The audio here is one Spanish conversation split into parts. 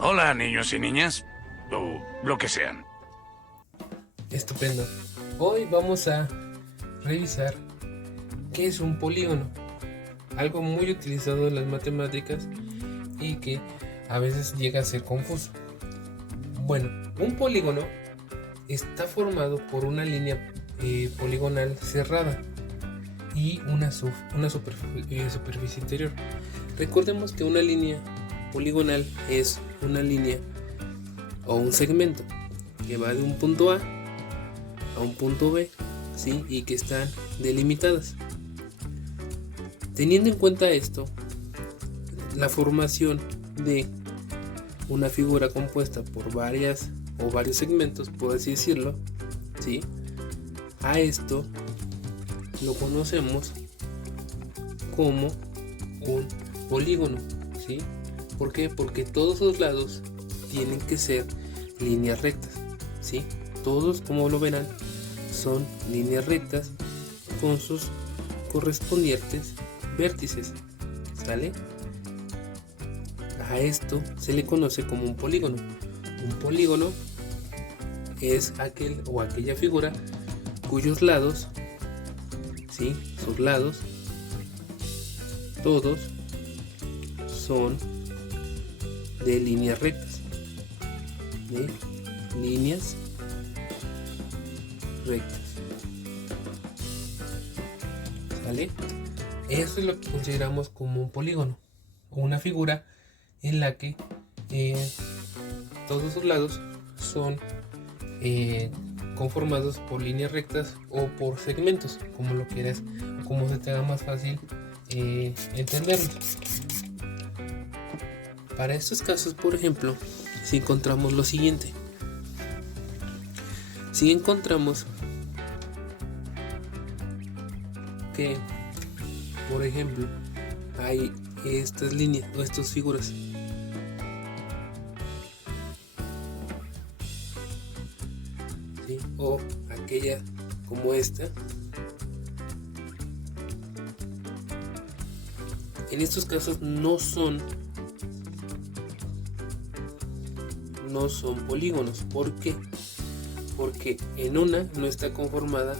Hola, niños y niñas, o lo que sean. Estupendo. Hoy vamos a revisar qué es un polígono. Algo muy utilizado en las matemáticas y que a veces llega a ser confuso. Bueno, un polígono está formado por una línea poligonal cerrada y una superficie interior. Recordemos que una línea poligonal es una línea o un segmento que va de un punto A a un punto B, ¿sí? Y que están delimitadas. Teniendo en cuenta esto, la formación de una figura compuesta por varios segmentos, por así decirlo, ¿sí? A esto lo conocemos como un polígono, ¿sí? ¿Por qué? Porque todos los lados tienen que ser líneas rectas, ¿sí? Todos, como lo verán, son líneas rectas con sus correspondientes vértices, ¿sale? A esto se le conoce como un polígono. Un polígono es aquel o aquella figura cuyos lados, ¿sí? Sus lados, todos son de líneas rectas, de líneas rectas, ¿sale? Eso es lo que consideramos como un polígono, una figura en la que todos sus lados son conformados por líneas rectas o por segmentos, como lo quieras, o como se te haga más fácil entenderlo. Para estos casos, por ejemplo, si encontramos lo siguiente, si encontramos que, por ejemplo, hay estas líneas o estas figuras, ¿sí? O aquella como esta, en estos casos no son polígonos. ¿Por qué? Porque en una no está conformada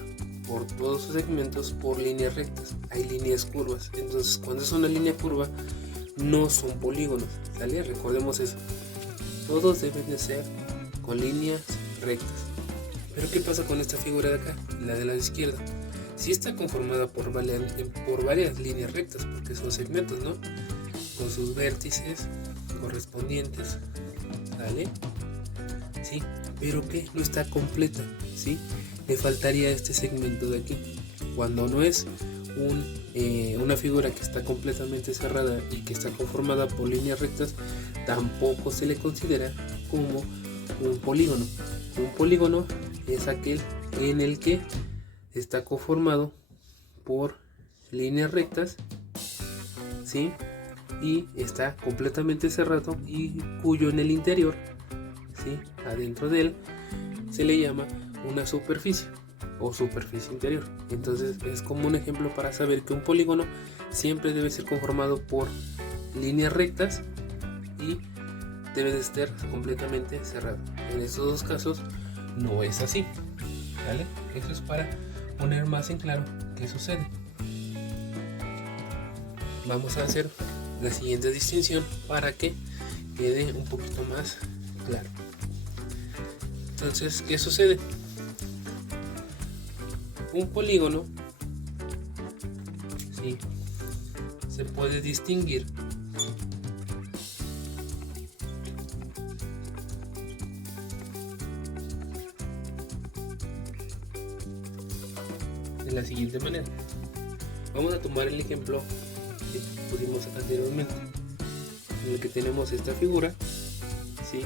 por todos sus segmentos por líneas rectas, hay líneas curvas. Entonces, cuando es una línea curva, no son polígonos, ¿sale? Recordemos eso. Todos deben de ser con líneas rectas. Pero ¿qué pasa con esta figura de acá, la de la izquierda? Sí está conformada por varias líneas rectas, porque son segmentos, ¿no? Con sus vértices correspondientes, ¿vale? Sí, pero que no está completa, ¿sí? Le faltaría este segmento de aquí. Cuando no es una figura que está completamente cerrada y que está conformada por líneas rectas, tampoco se le considera como un polígono. Un polígono es aquel en el que está conformado por líneas rectas, ¿sí? Y está completamente cerrado y cuyo en el interior, ¿sí? Adentro de él se le llama una superficie o superficie interior. Entonces es como un ejemplo para saber que un polígono siempre debe ser conformado por líneas rectas y debe de estar completamente cerrado. En estos dos casos no es así, ¿vale? Eso es para poner más en claro qué sucede. Vamos a hacer la siguiente distinción para que quede un poquito más claro. Entonces, ¿qué sucede? Un polígono, sí, se puede distinguir de la siguiente manera. Vamos a tomar el ejemplo que pusimos anteriormente, en el que tenemos esta figura, ¿sí?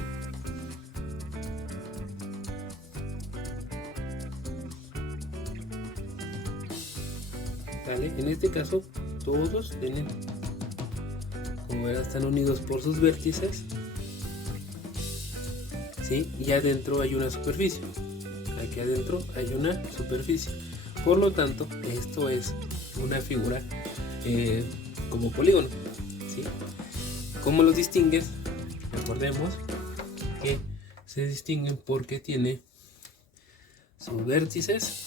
¿Vale? En este caso todos tienen, como verán, están unidos por sus vértices, ¿sí? Y adentro hay una superficie. Aquí adentro hay una superficie. Por lo tanto, esto es una figura como polígono, ¿sí? ¿Cómo los distingues? Recordemos que se distinguen porque tiene sus vértices,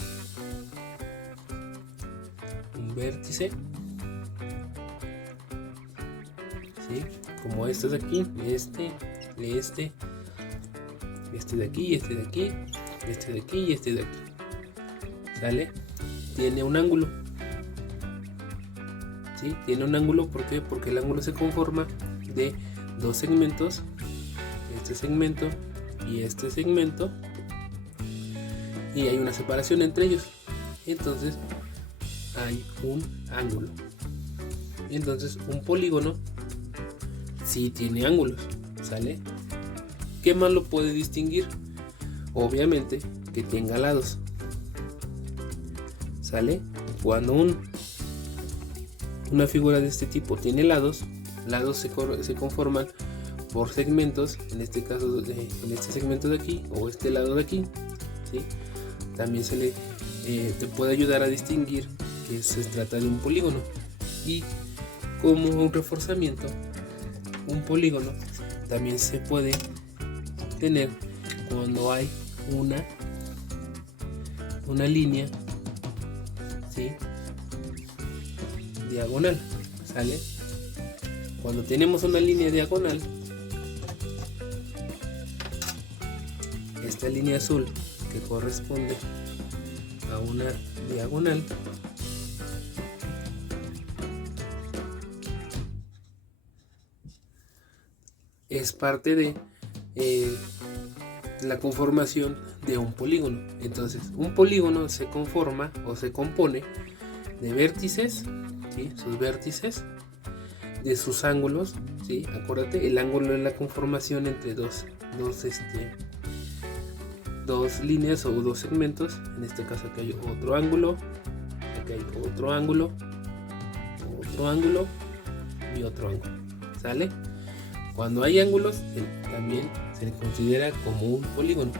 un vértice, ¿sí? Como estos de aquí, este de aquí, este de aquí, este de aquí y este de aquí. ¿Sale? Tiene un ángulo. ¿Sí? Tiene un ángulo, ¿por qué? Porque el ángulo se conforma de dos segmentos, este segmento y este segmento, y hay una separación entre ellos. Entonces hay un ángulo. Entonces un polígono sí tiene ángulos, ¿sale? ¿Qué más lo puede distinguir? Obviamente que tenga lados, ¿sale? Cuando una figura de este tipo tiene lados se conforman por segmentos, en este caso en este segmento de aquí o este lado de aquí, ¿sí? También te puede ayudar a distinguir que se trata de un polígono. Y como un reforzamiento, un polígono también se puede tener cuando hay una línea, ¿sí? Diagonal, ¿sale? Cuando tenemos una línea diagonal, esta línea azul que corresponde a una diagonal es parte de la conformación de un polígono. Entonces un polígono se conforma o se compone de vértices, ¿sí? Sus vértices, de sus ángulos, ¿sí? Acuérdate, el ángulo es la conformación entre dos líneas o dos segmentos. En este caso aquí hay otro ángulo, aquí hay otro ángulo y otro ángulo, ¿sale? Cuando hay ángulos también se le considera como un polígono.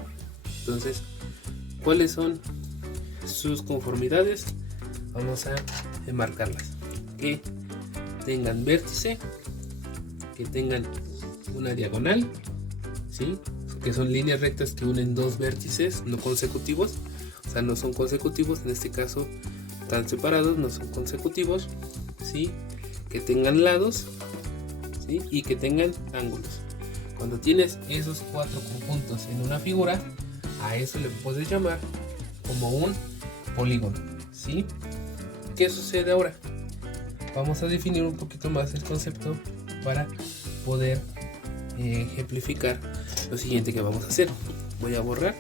Entonces, ¿cuáles son sus conformidades? Vamos a enmarcarlas. Que tengan vértice, que tengan una diagonal, ¿sí? Que son líneas rectas que unen dos vértices no consecutivos, o sea, no son consecutivos, en este caso están separados, no son consecutivos, ¿sí? Que tengan lados, ¿sí? Y que tengan ángulos. Cuando tienes esos cuatro conjuntos en una figura, a eso le puedes llamar como un polígono, ¿sí? ¿Qué sucede ahora? Vamos a definir un poquito más el concepto para poder ejemplificar lo siguiente que vamos a hacer. Voy a borrar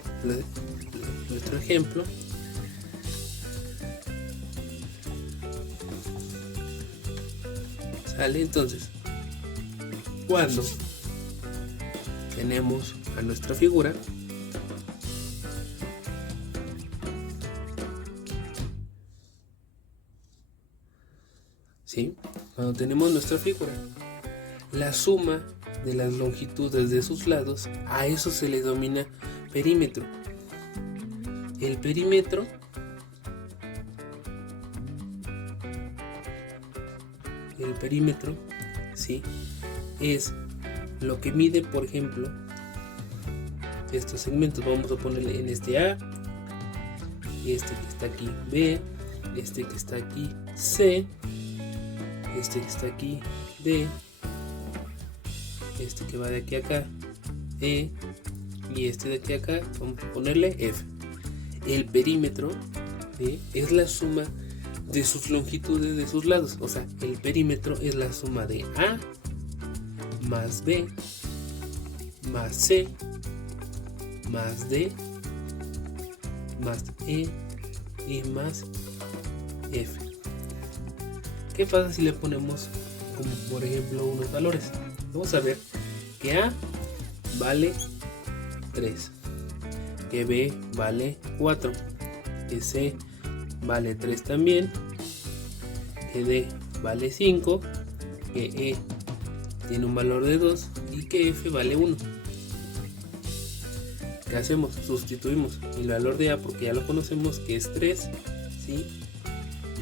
nuestro ejemplo. ¿Sale? Entonces, cuando tenemos a nuestra figura, ¿sí? Cuando tenemos nuestra figura, la suma de las longitudes de sus lados, a eso se le denomina perímetro. El perímetro ¿sí? Es lo que mide, por ejemplo, estos segmentos. Vamos a ponerle en este A, este que está aquí B, este que está aquí C, este que está aquí D, este que va de aquí a acá E, y este de aquí a acá vamos a ponerle F. El perímetro, ¿sí? Es la suma de sus longitudes de sus lados. O sea, el perímetro es la suma de A más B más C más D más E y más F. ¿Qué pasa si le ponemos como por ejemplo unos valores? Vamos a ver que A vale 3, que B vale 4, que C vale 3 también, que D vale 5, que E tiene un valor de 2 y que F vale 1. ¿Qué hacemos? Sustituimos el valor de A, porque ya lo conocemos, que es 3, ¿sí?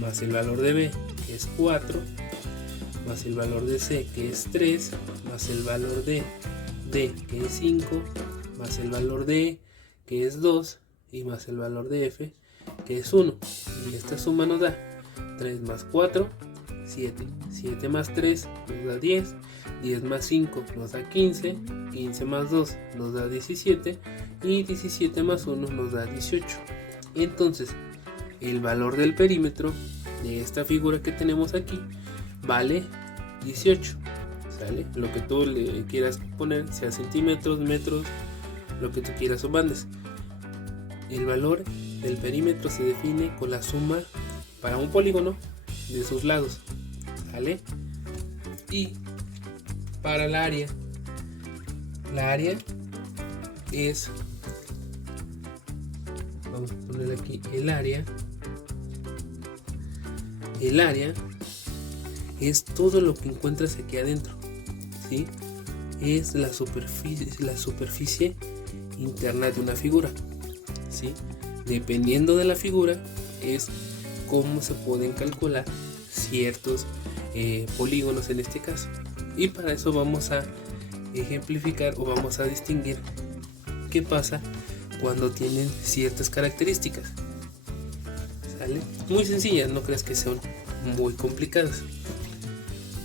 Más el valor de B, que es 4, más el valor de C, que es 3, más el valor de D, que es 5, más el valor de E, que es 2, y más el valor de F, que es 1. Y esta suma nos da 3 más 4, 7. 7 más 3 nos da 10. 10 más 5 nos da 15. 15 más 2 nos da 17. Y 17 más 1 nos da 18. Entonces, el valor del perímetro de esta figura que tenemos aquí vale 18. ¿Sale? Lo que tú le quieras poner, sea centímetros, metros, lo que tú quieras o mandes. El valor del perímetro se define con la suma para un polígono de sus lados. ¿Sale? Y para la área es, vamos a poner aquí el área es todo lo que encuentras aquí adentro, ¿sí? Es la superficie interna de una figura, ¿sí? Dependiendo de la figura es cómo se pueden calcular ciertos polígonos en este caso. Y para eso vamos a ejemplificar o vamos a distinguir qué pasa cuando tienen ciertas características. ¿Sale? Muy sencillas, no creas que sean muy complicadas.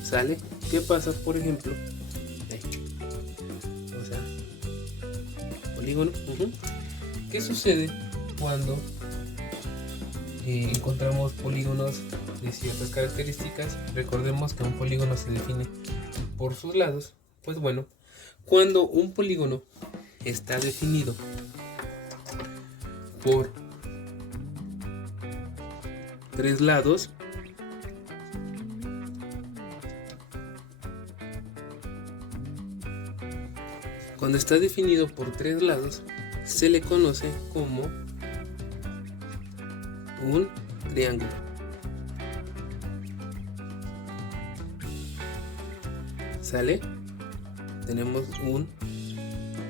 ¿Sale? ¿Qué pasa, por ejemplo? O sea, polígono. ¿Qué sucede cuando encontramos polígonos de ciertas características? Recordemos que un polígono se define por sus lados. Pues bueno, cuando un polígono está definido por 3 lados, se le conoce como un triángulo. ¿Sale? Tenemos un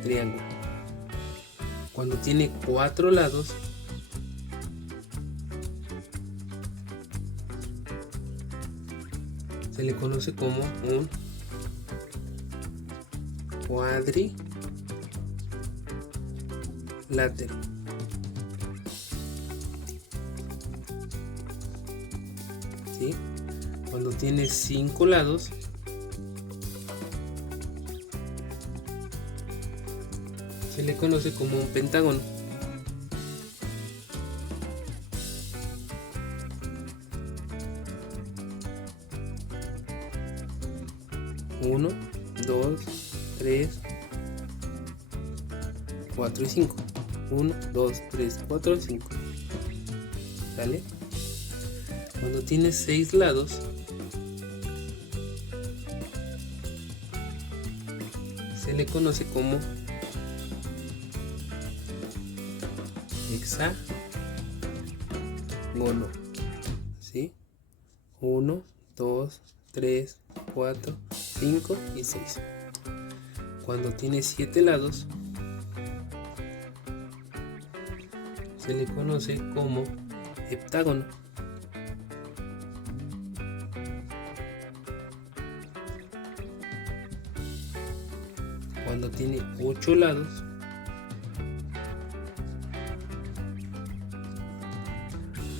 triángulo. Cuando tiene 4 lados, se le conoce como un cuadrilátero. ¿Sí? Cuando tiene 5 lados, se le conoce como un pentágono. Uno, 2, 3, 4 y 5. 1, 2, 3, 4 y 5. ¿Sale? Cuando tiene 6 lados, se le conoce como hexágono. ¿Sí? 1, 2, 3, 4, 5 y 6. Cuando tiene 7 lados, se le conoce como heptágono. Cuando tiene 8 lados,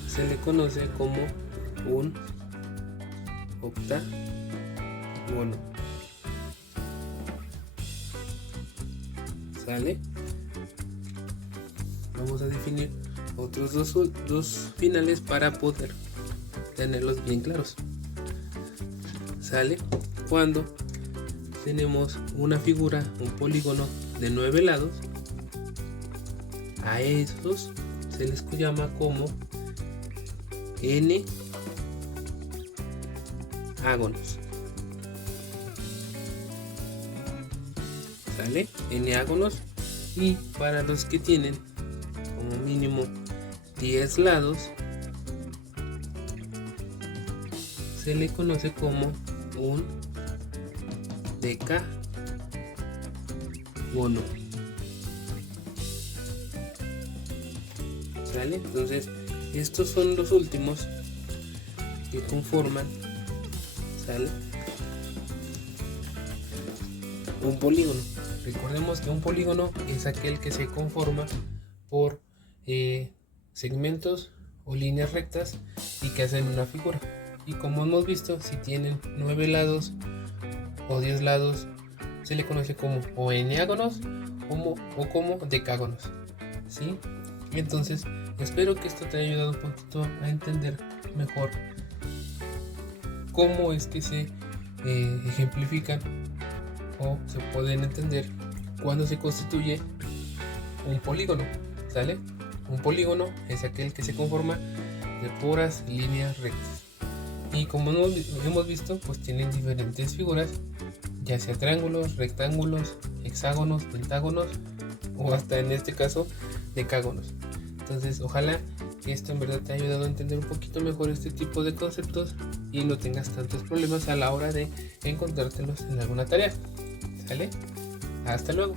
se le conoce como un octágono. ¿Sale? Vamos a definir otros dos finales para poder tenerlos bien claros. ¿Sale? Cuando tenemos una figura, un polígono de 9 lados, a esos se les llama como n-ágonos. ¿Sale? N-ágonos. Y para los que tienen como mínimo 10 lados, se le conoce como un decágono. ¿Sale? Entonces estos son los últimos que conforman, ¿sale?, un polígono. Recordemos que un polígono es aquel que se conforma por segmentos o líneas rectas y que hacen una figura. Y como hemos visto, si tienen 9 lados o 10 lados, se le conoce como o eneágonos o como decágonos, ¿sí? Entonces, espero que esto te haya ayudado un poquito a entender mejor cómo es que se ejemplifican o se pueden entender cuando se constituye un polígono, ¿sale? Un polígono es aquel que se conforma de puras líneas rectas. Y como hemos visto, pues tienen diferentes figuras, ya sea triángulos, rectángulos, hexágonos, pentágonos o hasta en este caso decágonos. Entonces, ojalá que esto en verdad te haya ayudado a entender un poquito mejor este tipo de conceptos y no tengas tantos problemas a la hora de encontrártelos en alguna tarea. ¿Sale? Hasta luego.